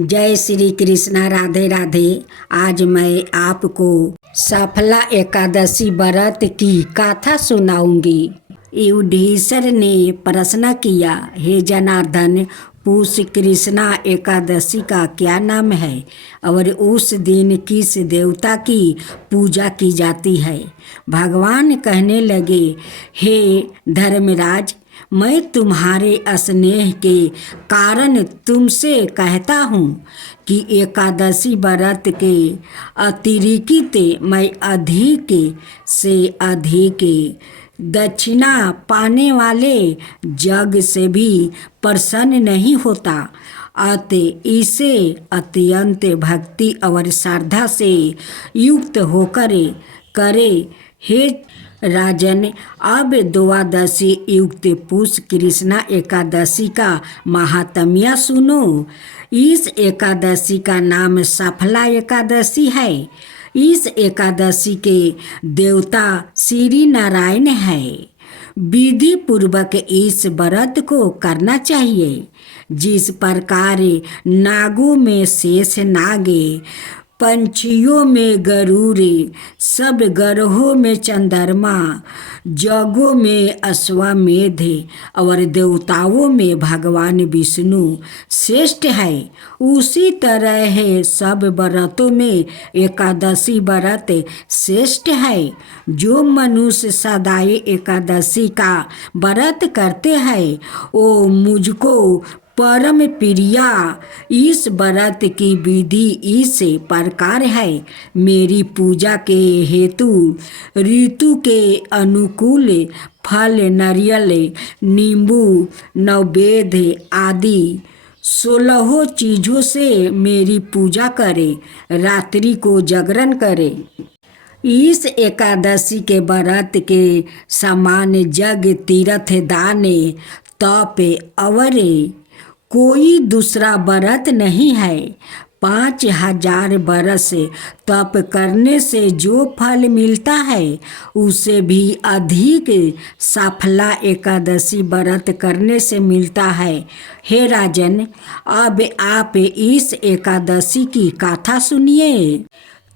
जय श्री कृष्णा। राधे राधे। आज मैं आपको सफला एकादशी व्रत की कथा सुनाऊंगी। युधिष्ठिर ने प्रश्न किया, हे जनार्दन, पूष कृष्णा एकादशी का क्या नाम है और उस दिन किस देवता की पूजा की जाती है? भगवान कहने लगे, हे धर्मराज, मैं तुम्हारे स्नेह के कारण तुमसे कहता हूँ कि एकादशी व्रत के अतिरिक्त मैं अधिक से अधिक दक्षिणा पाने वाले जग से भी प्रसन्न नहीं होता। अतः इसे अत्यंत भक्ति और श्रद्धा से युक्त होकर करे। हे राजन, अब द्वादशी युक्त पूष कृष्णा एकादशी का महात्म्य सुनो। इस एकादशी का नाम सफला एकादशी है। इस एकादशी के देवता श्री नारायण है। विधि पूर्वक इस व्रत को करना चाहिए। जिस प्रकार नागों में शेष नागे, पंछियों में गरुड़, सब ग्रहों में चंद्रमा, जगों में अश्वमेध और देवताओं में भगवान विष्णु श्रेष्ठ है, उसी तरह है सब व्रतों में एकादशी व्रत श्रेष्ठ है। जो मनुष्य सदाई एकादशी का व्रत करते हैं वो मुझको परम प्रिया। इस व्रत की विधि इस प्रकार है। मेरी पूजा के हेतु ऋतु के अनुकूल फल, नारियल, नींबू, नैवेद्य आदि 16 चीज़ों से मेरी पूजा करे, रात्रि को जागरण करे। इस एकादशी के व्रत के समान जग, तीर्थ, दान, तप और कोई दूसरा व्रत नहीं है। 5000 बरस तप करने से जो फल मिलता है उसे भी अधिक सफला एकादशी व्रत करने से मिलता है। हे राजन, अब आप इस एकादशी की कथा सुनिए।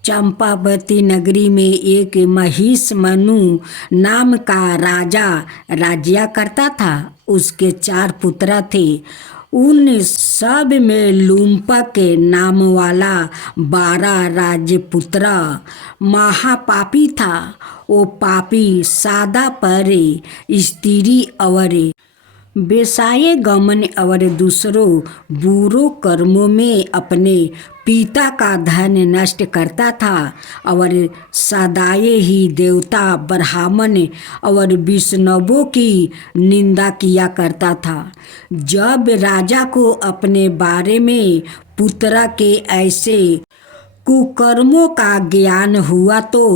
चंपावती नगरी में एक महिष्मनु नाम का राजा राज्य करता था। उसके 4 पुत्र थे। उन सब में लूम्पक नाम वाला 12 राजपुत्र महापापी था। वो पापी सादा पर स्त्री और बेसाये गमन और दूसरों बुरों कर्मों में अपने पिता का धन नष्ट करता था और सदाए ही देवता, ब्राह्मण और वैष्णवों की निंदा किया करता था। जब राजा को अपने बारे में पुत्र के ऐसे कुकर्मों का ज्ञान हुआ तो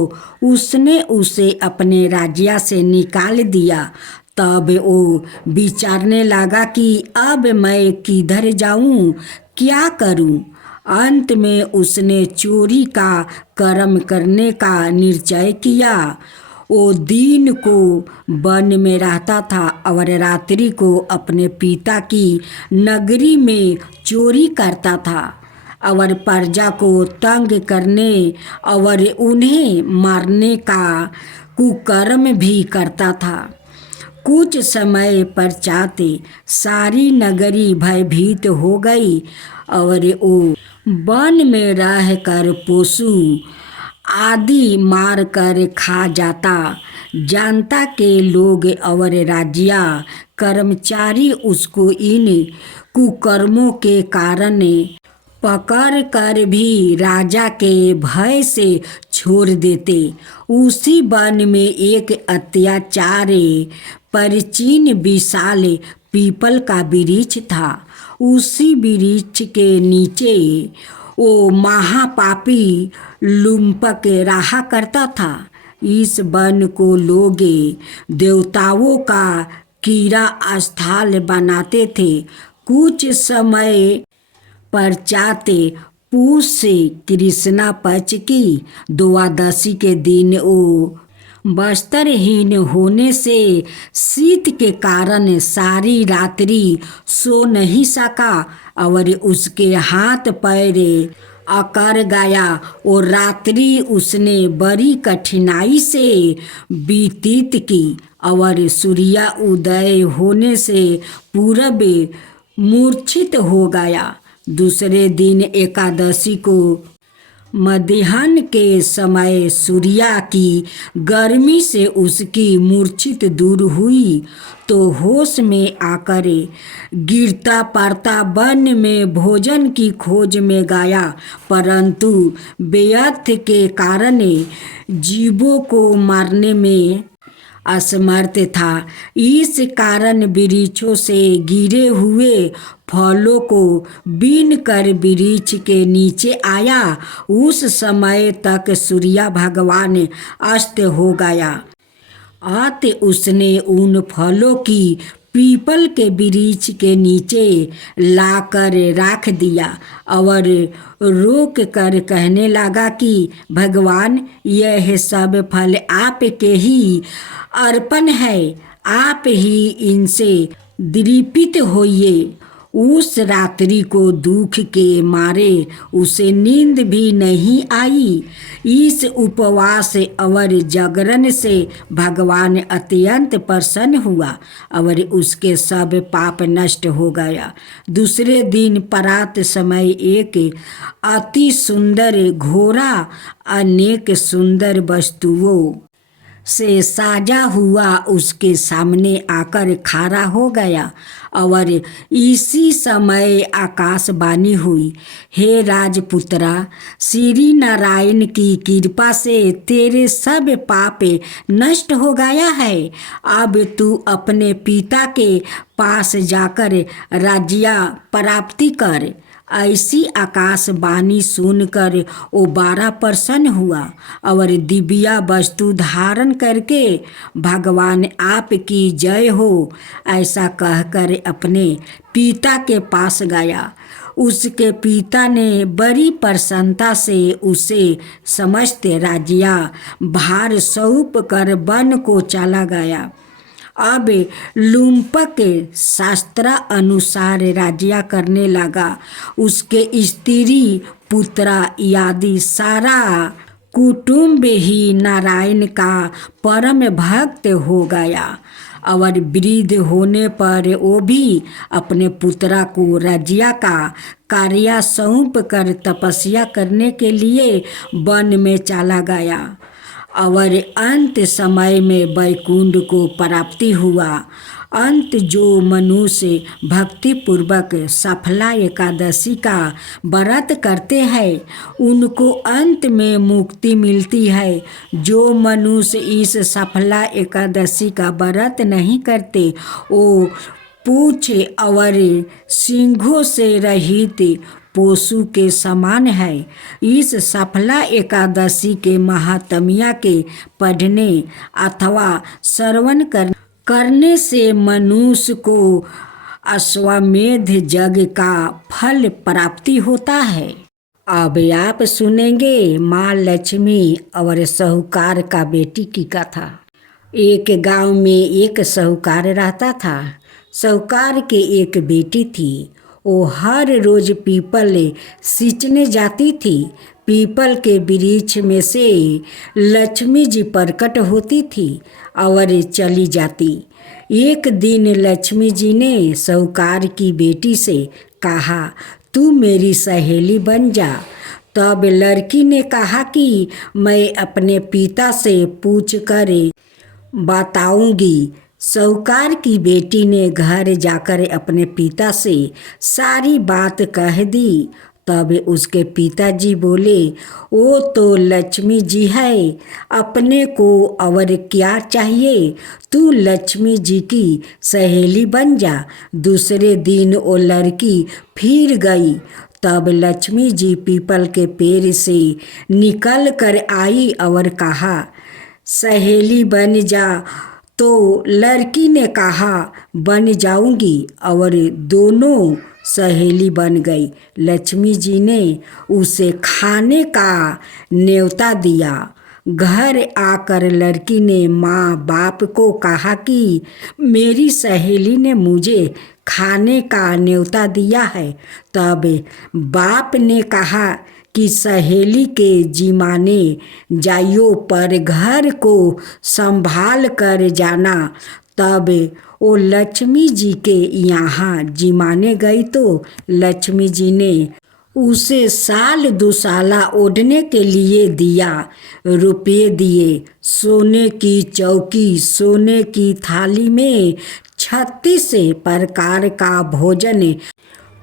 उसने उसे अपने राज्य से निकाल दिया। तब वो विचारने लगा कि अब मैं किधर जाऊं, क्या करूं। अंत में उसने चोरी का कर्म करने का निश्चय किया। वो दिन को वन में रहता था और रात्रि को अपने पिता की नगरी में चोरी करता था और प्रजा को तंग करने और उन्हें मारने का कुकर्म भी करता था। कुछ समय पश्चात सारी नगरी भयभीत हो गई और वो वन में रहकर पशु आदि मार कर खा जाता। जनता के लोग और राज्य कर्मचारी उसको इन कुकर्मों के कारण पकड़ कर भी राजा के भय से छोड़ देते। उसी वन में एक अत्याचार प्राचीन विशाल पीपल का वृक्ष था। उसी वृक्ष के नीचे वो महापापी लूम्पक रहा करता था। इस वन को लोग देवताओं का कीड़ा स्थल बनाते थे। कुछ समय पश्चात पूष कृष्णा पक्ष की द्वादशी के दिन वो वस्त्रहीन होने से शीत के कारण सारी रात्रि सो नहीं सका और उसके हाथ पैर अकड़ गया और रात्रि उसने बड़ी कठिनाई से व्यतीत की और सूर्य उदय होने से पूरब मूर्छित हो गया। दूसरे दिन एकादशी को मध्याह्न के समय सूर्या की गर्मी से उसकी मूर्छित दूर हुई तो होश में आकर गिरता पड़ता वन में भोजन की खोज में गया, परंतु व्यर्थ के कारण जीवों को मारने में असमर्थ था। इस कारण वृक्षों से गिरे हुए फलों को बीन कर वृक्ष के नीचे आया। उस समय तक सूर्य भगवान अस्त हो गया। अत उसने उन फलों की पीपल के वृक्ष के नीचे लाकर रख दिया और रोक कर कहने लगा कि भगवान, यह सब फल आपके ही अर्पण है, आप ही इनसे दीपित होइए। उस रात्रि को दुख के मारे उसे नींद भी नहीं आई। इस उपवास और जागरण से भगवान अत्यंत प्रसन्न हुआ और उसके सब पाप नष्ट हो गया। दूसरे दिन प्रातः समय एक अति सुंदर घोड़ा अनेक सुंदर वस्तुओं से साजा हुआ उसके सामने आकर खड़ा हो गया और इसी समय आकाशवाणी हुई, हे राजपुत्रा, श्री नारायण की कृपा से तेरे सब पाप नष्ट हो गया है। अब तू अपने पिता के पास जाकर राज्य प्राप्ति कर। ऐसी आकाशवाणी सुनकर वो बड़ा प्रसन्न हुआ और दिव्या वस्तु धारण करके भगवान आपकी जय हो ऐसा कहकर अपने पिता के पास गया। उसके पिता ने बड़ी प्रसन्नता से उसे समस्त राज्य भार सौंप कर वन को चला गया। अब लुम्पक शास्त्र अनुसार राज्य करने लगा। उसके स्त्री पुत्रा आदि सारा कुटुंब ही नारायण का परम भक्त हो गया और वृद्ध होने पर वो भी अपने पुत्रा को राज्य का कार्य सौंप कर तपस्या करने के लिए वन में चला गया और अंत समय में वैकुंठ को प्राप्ति हुआ। अंत जो मनुष्य भक्ति पूर्वक सफला एकादशी का व्रत करते हैं उनको अंत में मुक्ति मिलती है। जो मनुष्य इस सफला एकादशी का व्रत नहीं करते वो पूंछ और सींगों से रहित पशु के समान है। इस सफला एकादशी के महात्म्य के पढ़ने अथवा श्रवण करने से मनुष्य को अश्वमेध यज्ञ का फल प्राप्ति होता है। अब आप सुनेंगे माँ लक्ष्मी और साहूकार का बेटी की कथा। एक गांव में एक साहूकार रहता था। साहूकार के एक बेटी थी। वो हर रोज पीपल सींचने जाती थी। पीपल के वृक्ष में से लक्ष्मी जी प्रकट होती थी और चली जाती। एक दिन लक्ष्मी जी ने साहूकार की बेटी से कहा, तू मेरी सहेली बन जा। तब लड़की ने कहा कि मैं अपने पिता से पूछ कर बताऊंगी। साहूकार की बेटी ने घर जाकर अपने पिता से सारी बात कह दी। तब उसके पिताजी बोले, वो तो लक्ष्मी जी है, अपने को और क्या चाहिए, तू लक्ष्मी जी की सहेली बन जा। दूसरे दिन वो लड़की फिर गई। तब लक्ष्मी जी पीपल के पेड़ से निकल कर आई और कहा, सहेली बन जा। तो लड़की ने कहा, बन जाऊंगी, और दोनों सहेली बन गई। लक्ष्मी जी ने उसे खाने का न्योता दिया। घर आकर लड़की ने माँ बाप को कहा कि मेरी सहेली ने मुझे खाने का न्योता दिया है। तब बाप ने कहा कि सहेली के जिमाने जाइयो, पर घर को संभाल कर जाना। तब वो लक्ष्मी जी के यहाँ जिमाने गई तो लक्ष्मी जी ने उसे साल दुसाला ओढ़ने के लिए दिया, रुपये दिए, सोने की चौकी, सोने की थाली में 36 प्रकार का भोजन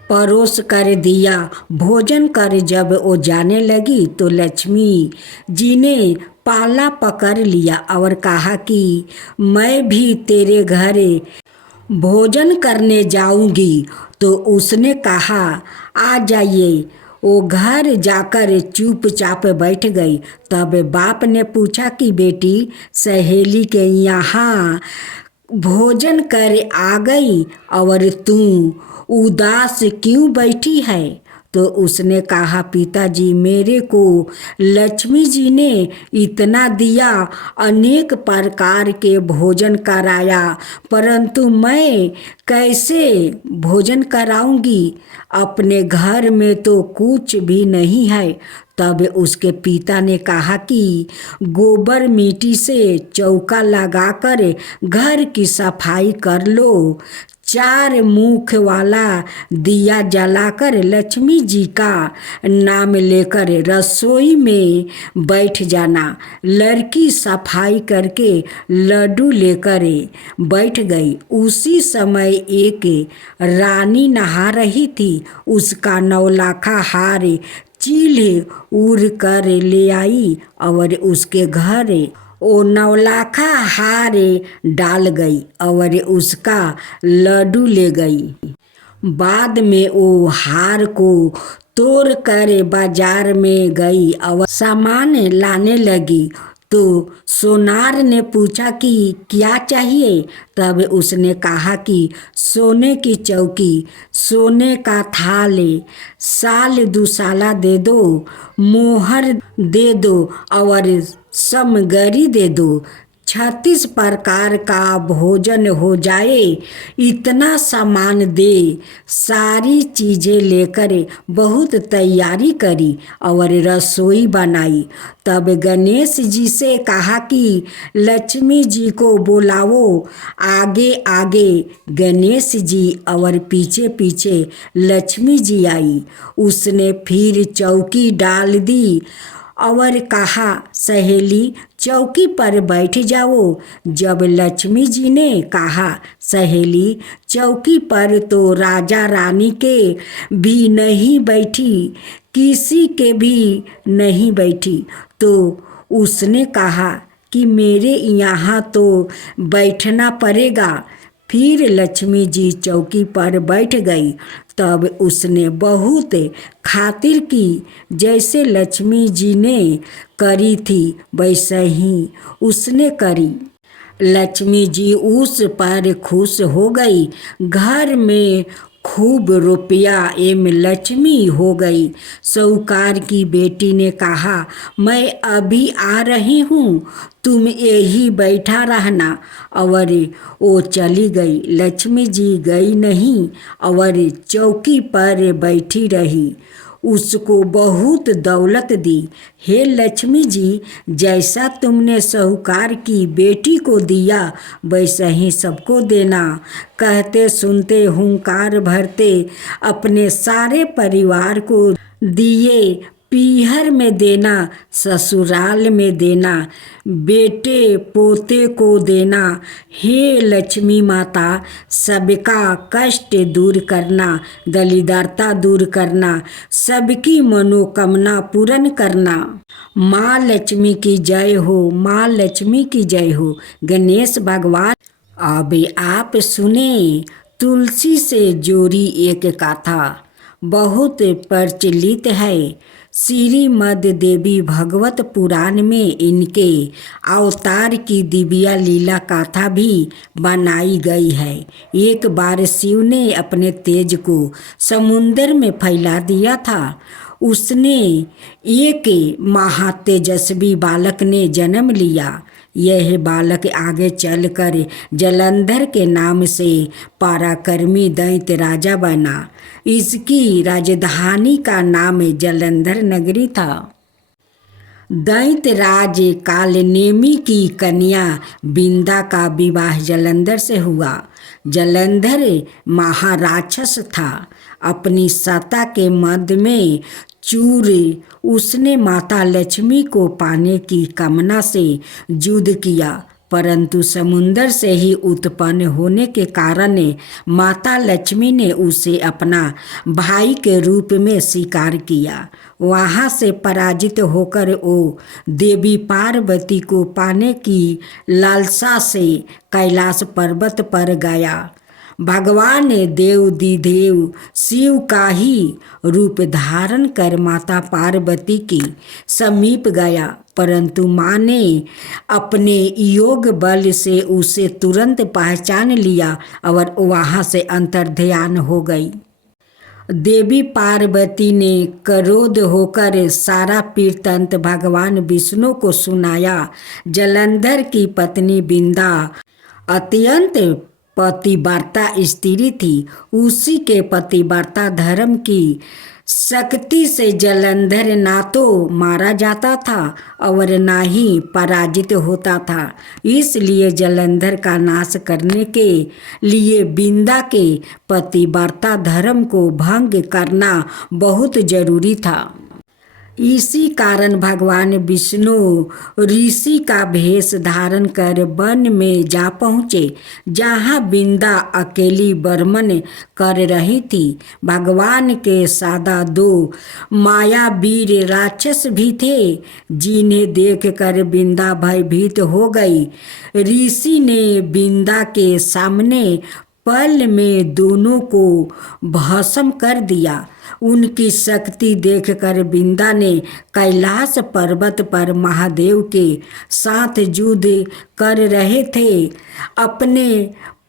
परोस कर दिया। भोजन कर जब वो जाने लगी तो लक्ष्मी जी ने पाला पकड़ लिया और कहा कि मैं भी तेरे घर भोजन करने जाऊंगी। तो उसने कहा आ जाइए। वो घर जाकर चुपचाप बैठ गई। तब बाप ने पूछा कि बेटी, सहेली के यहाँ भोजन कर आ गई और तू उदास क्यों बैठी है? तो उसने कहा पिताजी, मेरे को लक्ष्मी जी ने इतना दिया, अनेक प्रकार के भोजन कराया, परंतु मैं कैसे भोजन कराऊंगी? अपने घर में तो कुछ भी नहीं है। तब उसके पिता ने कहा कि गोबर मिट्टी से चौका लगाकर घर की सफाई कर लो, 4 मुख वाला दिया जलाकर लक्ष्मी जी का नाम लेकर रसोई में बैठ जाना। लड़की सफाई करके लड्डू लेकर बैठ गई। उसी समय एक रानी नहा रही थी। उसका 9 लाखा हार चील उड़ कर ले आई और उसके घर वो 9 लाखा हार डाल गई और उसका लड्डू ले गई। बाद में वो हार को तोड़ कर बाजार में गई और सामान लाने लगी। तो सोनार ने पूछा कि क्या चाहिए? तब उसने कहा कि सोने की चौकी, सोने का थाल, साल दुसाला दे दो, मोहर दे दो और समगरी दे दो। 36 प्रकार का भोजन हो जाए, इतना सामान दे। सारी चीज़ें लेकर बहुत तैयारी करी और रसोई बनाई। तब गणेश जी से कहा कि लक्ष्मी जी को बुलाओ। आगे आगे गणेश जी और पीछे पीछे लक्ष्मी जी आई। उसने फिर चौकी डाल दी और कहा सहेली चौकी पर बैठ जाओ। जब लक्ष्मी जी ने कहा सहेली चौकी पर, तो राजा रानी के भी नहीं बैठी, किसी के भी नहीं बैठी। तो उसने कहा कि मेरे यहाँ तो बैठना पड़ेगा। फिर लक्ष्मी जी चौकी पर बैठ गई। तब उसने बहुत खातिर की। जैसे लक्ष्मी जी ने करी थी वैसे ही उसने करी। लक्ष्मी जी उस पर खुश हो गई। घर में खूब रुपया एम लक्ष्मी हो गई। साहूकार की बेटी ने कहा मैं अभी आ रही हूँ, तुम यही बैठा रहना। और वो चली गई। लक्ष्मी जी गई नहीं और चौकी पर बैठी रही। उसको बहुत दौलत दी। हे लक्ष्मी जी, जैसा तुमने साहूकार की बेटी को दिया वैसा ही सबको देना। कहते सुनते हुंकार भरते अपने सारे परिवार को दिए। पीहर में देना, ससुराल में देना, बेटे पोते को देना। हे लक्ष्मी माता, सबका कष्ट दूर करना, दरिद्रता दूर करना, सबकी मनोकामना पूर्ण करना। माँ लक्ष्मी की जय हो, माँ लक्ष्मी की जय हो। गणेश भगवान। अब आप सुने तुलसी से जोड़ी एक कथा, बहुत प्रचलित है। श्रीमद् देवी भगवत पुराण में इनके अवतार की दिव्या लीला कथा भी बनाई गई है। एक बार शिव ने अपने तेज को समुंदर में फैला दिया था। उसने एक महातेजस्वी बालक ने जन्म लिया। यह बालक आगे चलकर जलंधर के नाम से पराक्रमी दैत्य राजा बना। इसकी राजधानी का नाम जलंधर नगरी था। दैत्यराज कालनेमी की कन्या बिंदा का विवाह जलंधर से हुआ। जलंधर महाराक्षस था। अपनी सत्ता के मध्य में चूर उसने माता लक्ष्मी को पाने की कामना से युद्ध किया, परंतु समुंदर से ही उत्पन्न होने के कारण माता लक्ष्मी ने उसे अपना भाई के रूप में स्वीकार किया। वहाँ से पराजित होकर वो देवी पार्वती को पाने की लालसा से कैलाश पर्वत पर गया। भगवान देवाधिदेव शिव का ही रूप धारण कर माता पार्वती के समीप गया, परंतु माँ ने अपने योग बल से उसे तुरंत पहचान लिया और वहाँ से अंतर्ध्यान हो गई। देवी पार्वती ने क्रोध होकर सारा वृत्तांत भगवान विष्णु को सुनाया। जलंधर की पत्नी बिंदा अत्यंत पतिव्रता स्त्री थी। उसी के पतिव्रता धर्म की शक्ति से जलंधर ना तो मारा जाता था और ना ही पराजित होता था। इसलिए जलंधर का नाश करने के लिए बिंदा के पतिव्रता धर्म को भंग करना बहुत जरूरी था। इसी कारण भगवान विष्णु ऋषि का भेष धारण कर वन में जा पहुँचे, जहाँ बिंदा अकेली बर्मन कर रही थी। भगवान के सादा दो मायावीर राक्षस भी थे, जिन्हें देखकर बिंदा भयभीत हो गई। ऋषि ने बिंदा के सामने पल में दोनों को भस्म कर दिया। उनकी शक्ति देखकर बिंदा ने कैलाश पर्वत पर महादेव के साथ युद्ध कर रहे थे अपने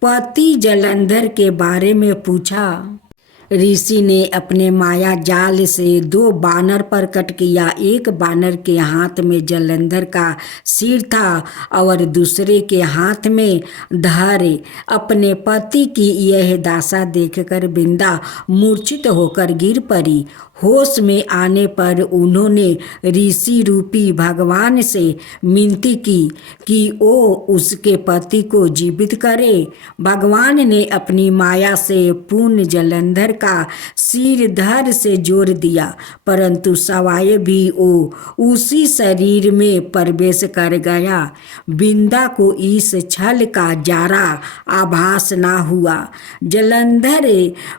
पति जलंधर के बारे में पूछा। ऋषि ने अपने माया जाल से दो बानर प्रकट किया। एक बानर के हाथ में जलंधर का सिर था और दूसरे के हाथ में धर। अपने पति की यह दशा देखकर बिंदा मूर्छित होकर गिर पड़ी। होश में आने पर उन्होंने ऋषि रूपी भगवान से विनती की कि वो उसके पति को जीवित करे। भगवान ने अपनी माया से पूर्ण जलंधर का सिर धड़ से जोड़ दिया, परंतु सवाए भी वो उसी शरीर में प्रवेश कर गया। बिंदा को इस छल का जरा आभास ना हुआ। जलंधर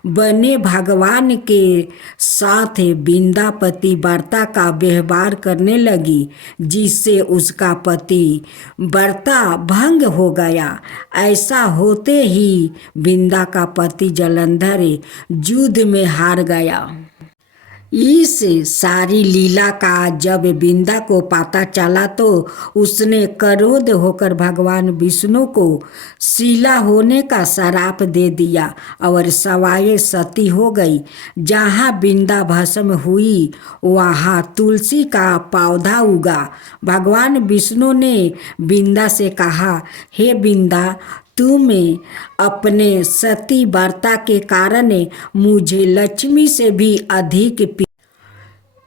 बने भगवान के साथ बिंदा पतिव्रता का व्यवहार करने लगी, जिससे उसका पति व्रता भंग हो गया। ऐसा होते ही बिंदा का पति जलंधर युद्ध में हार गया। इस सारी लीला का जब बिंदा को पता चला तो उसने क्रोध होकर भगवान विष्णु को शीला होने का श्राप दे दिया और सवाए सती हो गई। जहाँ बिंदा भस्म हुई वहाँ तुलसी का पौधा उगा। भगवान विष्णु ने बिंदा से कहा, हे बिंदा, तुम अपने सती व्रता के कारण मुझे लक्ष्मी से भी अधिक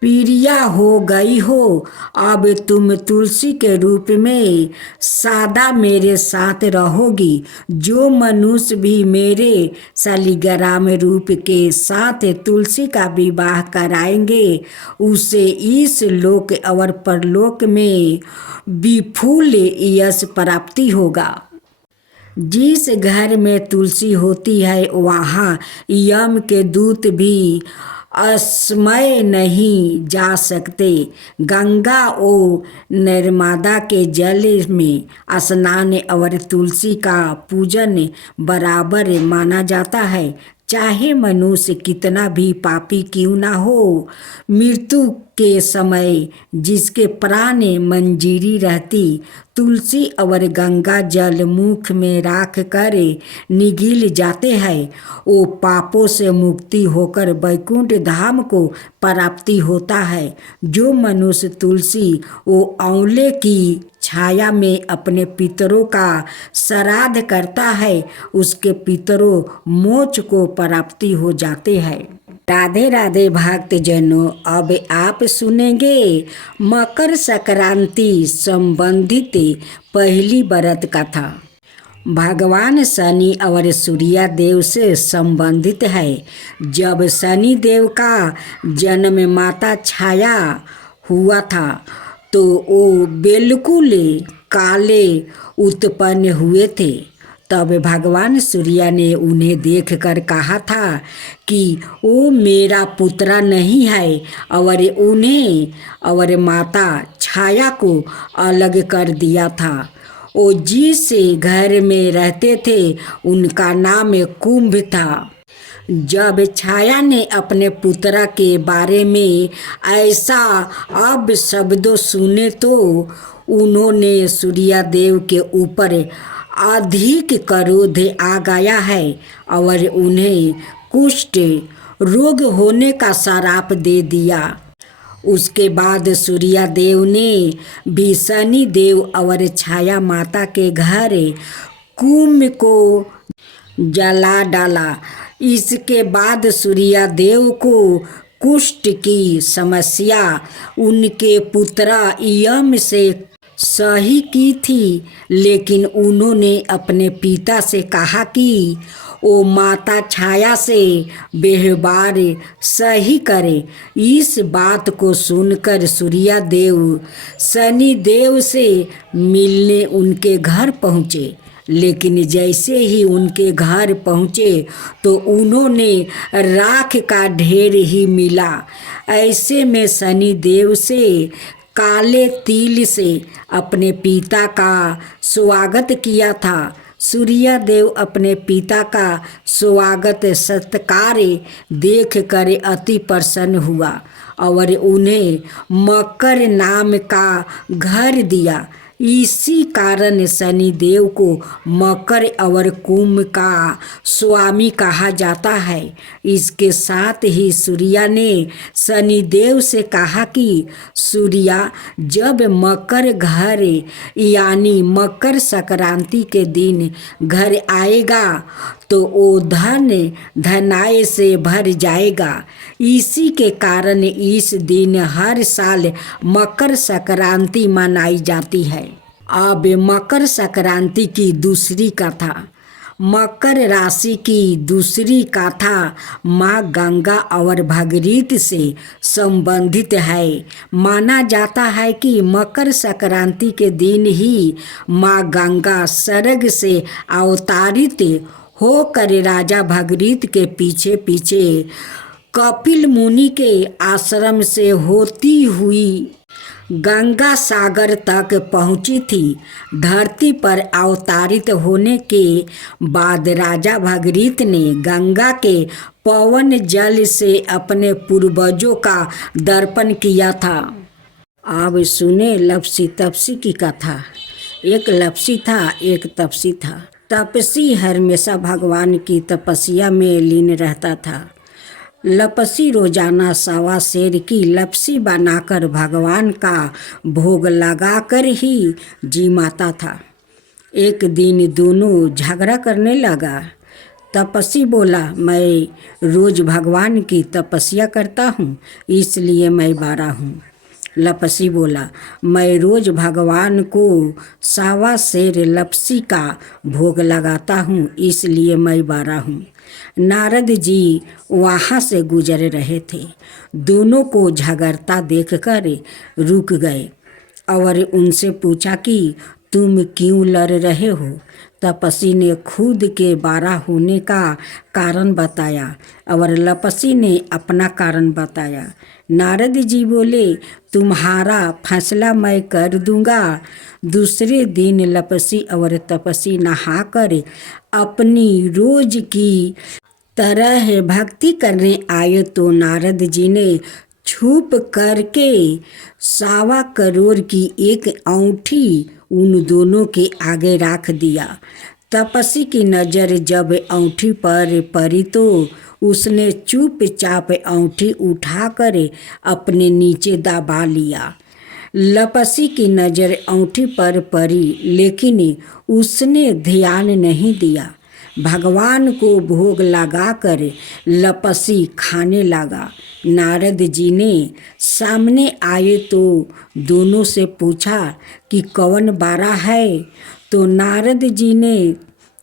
प्रिया हो गई हो। अब तुम तुलसी के रूप में सदा मेरे साथ रहोगी। जो मनुष्य भी मेरे शालिग्राम रूप के साथ तुलसी का विवाह कराएंगे, उसे इस लोक और परलोक में विपुल यश प्राप्ति होगा। जिस घर में तुलसी होती है वहाँ यम के दूत भी असमय नहीं जा सकते। गंगा और नर्मदा के जल में स्नान और तुलसी का पूजन बराबर माना जाता है। चाहे मनुष्य कितना भी पापी क्यों ना हो, मृत्यु के समय जिसके प्राण मंजीरी रहती, तुलसी और गंगा जल मुख में राख कर निगल जाते हैं, वो पापों से मुक्ति होकर वैकुंठ धाम को प्राप्ति होता है। जो मनुष्य तुलसी वो आंवले की छाया में अपने पितरों का श्राद्ध करता है, उसके पितरों मोक्ष को प्राप्ति हो जाते हैं। राधे राधे भक्त जनों, अब आप सुनेंगे मकर संक्रांति संबंधित पहली व्रत कथा। भगवान शनि और सूर्य देव से संबंधित है। जब शनि देव का जन्म माता छाया हुआ था तो वो बिल्कुल काले उत्पन्न हुए थे। तब भगवान सूर्य ने उन्हें देखकर कहा था कि वो मेरा पुत्र नहीं है, और उन्हें और माता छाया को अलग कर दिया था। वो जिस घर में रहते थे उनका नाम कुंभ था। जब छाया ने अपने पुत्र के बारे में ऐसा अब शब्दों सुने तो उन्होंने सूर्य देव के ऊपर अधिक क्रोध आ गया है और उन्हें कुष्ठ रोग होने का श्राप दे दिया। उसके बाद सूर्य देव ने भी शनि देव और छाया माता के घर कुंभ को जला डाला। इसके बाद सूर्य देव को कुष्ठ की समस्या उनके पुत्र यम से सही की थी, लेकिन उन्होंने अपने पिता से कहा कि वो माता छाया से व्यवहार सही करे। इस बात को सुनकर सूर्य देव शनि देव से मिलने उनके घर पहुँचे, लेकिन जैसे ही उनके घर पहुँचे तो उन्होंने राख का ढेर ही मिला। ऐसे में शनि देव से काले तिल से अपने पिता का स्वागत किया था। सूर्य देव अपने पिता का स्वागत सत्कार देख कर अति प्रसन्न हुआ और उन्हें मकर नाम का घर दिया। इसी कारण शनि देव को मकर और कुंभ का स्वामी कहा जाता है। इसके साथ ही सूर्य ने शनि देव से कहा कि सूर्य जब मकर घर यानी मकर संक्रांति के दिन घर आएगा तो वो धनाय से भर जाएगा। इसी के कारण इस दिन हर साल मकर संक्रांति मनाई जाती है। अब मकर संक्रांति की दूसरी कथा। मकर राशि की दूसरी कथा माँ गंगा और भागीरथी से संबंधित है। माना जाता है कि मकर संक्रांति के दिन ही माँ गंगा स्वर्ग से अवतारित होकर राजा भागीरथ के पीछे पीछे कपिल मुनि के आश्रम से होती हुई गंगा सागर तक पहुंची थी। धरती पर अवतारित होने के बाद राजा भागीरथ ने गंगा के पवन जल से अपने पूर्वजों का दर्पण किया था। अब सुने लपसी तपसी की कथा। एक लपसी था, एक तपसी था। तपसी हमेशा भगवान की तपस्या में लीन रहता था। लपसी रोजाना सवा शेर की लपसी बनाकर भगवान का भोग लगाकर ही जिमाता था। एक दिन दोनों झगड़ा करने लगा। तपसी बोला, मैं रोज भगवान की तपस्या करता हूँ इसलिए मैं बारा हूँ। लपसी बोला, मैं रोज भगवान को सवा शेर लपसी का भोग लगाता हूँ इसलिए मैं बारा हूँ। नारद जी वहाँ से गुजर रहे थे। दोनों को झगड़ता देखकर रुक गए और उनसे पूछा कि तुम क्यों लड़ रहे हो। तपसी ने खुद के बारा होने का कारण बताया और लपसी ने अपना कारण बताया। नारद जी बोले, तुम्हारा फैसला मैं कर दूंगा। दूसरे दिन लपसी और तपसी नहाकर अपनी रोज की तरह भक्ति करने आए तो नारद जी ने छुप करके 1.25 करोड़ की एक औंठी उन दोनों के आगे रख दिया। तपस्वी की नज़र जब औंठी पर पड़ी तो उसने चुपचाप औंठी उठाकर अपने नीचे दबा लिया। लपसी की नज़र औंठी पर पड़ी लेकिन उसने ध्यान नहीं दिया। भगवान को भोग लगाकर लपसी खाने लगा। नारद जी ने सामने आए तो दोनों से पूछा कि कौन बारा है। तो नारद जी ने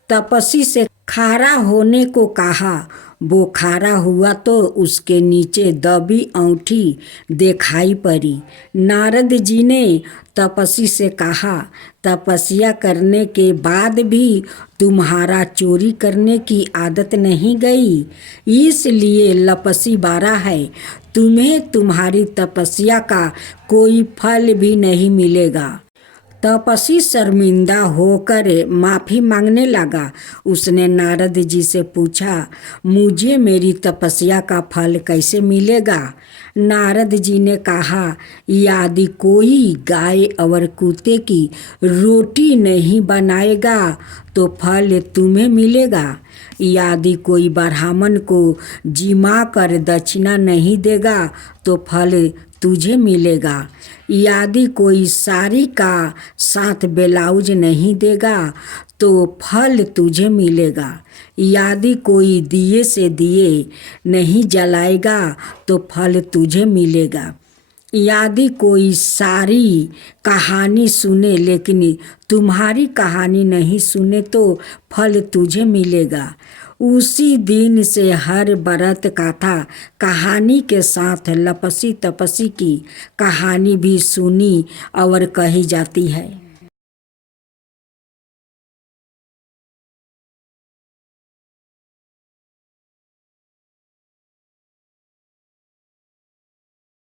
तपस्वी से खारा होने को कहा। वो खारा हुआ तो उसके नीचे दबी औंठी दिखाई पड़ी। नारद जी ने तपस्वी से कहा, तपस्या करने के बाद भी तुम्हारा चोरी करने की आदत नहीं गई, इसलिए लपसी बारा है। तुम्हें तुम्हारी तपस्या का कोई फल भी नहीं मिलेगा। तपस्वी शर्मिंदा होकर माफ़ी मांगने लगा। उसने नारद जी से पूछा, मुझे मेरी तपस्या का फल कैसे मिलेगा? नारद जी ने कहा, यदि कोई गाय और कुत्ते की रोटी नहीं बनाएगा तो फल तुम्हें मिलेगा। यदि कोई ब्राह्मण को जिमा कर दक्षिणा नहीं देगा तो फल तुझे मिलेगा। यदि कोई साड़ी का साथ ब्लाउज नहीं देगा तो फल तुझे मिलेगा। यदि कोई दिए से दिए नहीं जलाएगा तो फल तुझे मिलेगा। यदि कोई सारी कहानी सुने लेकिन तुम्हारी कहानी नहीं सुने तो फल तुझे मिलेगा। उसी दिन से हर व्रत कथा कहानी के साथ लपसी तपसी की कहानी भी सुनी और कही जाती है।